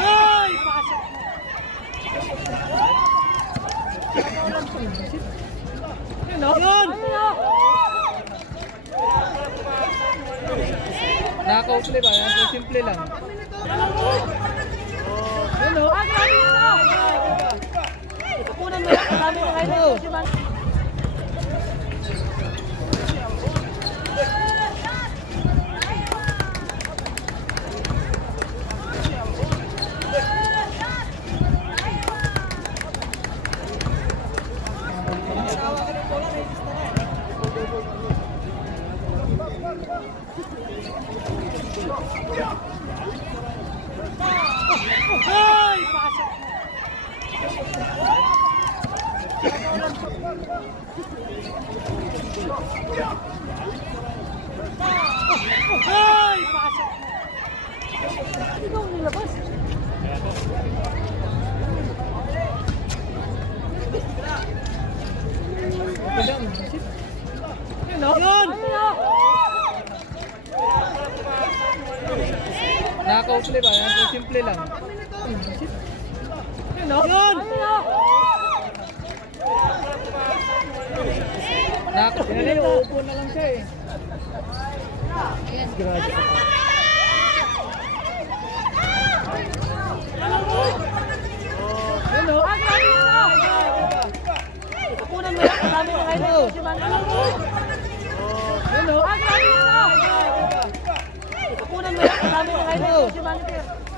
Ay, pasok! Yun, no? Yun! Ba? So, simple lang. Yun, no? Ang dami na! Ipupunan mo lang. Ang dami. Ay! Pasok! Ay! Pasok! Ikaw nilabas. Ito lang. Yun, oh. Yun! Nakaka-outplay ba? Yan, so simple lang. Yun. Yun! Nakaka... Yan, uupo na lang siya eh. Grabe. Yun, oh. Kukunan mo yan. Sabi na kayo. Yun, oh. Kukunan mo yan. Sabi na Manipir.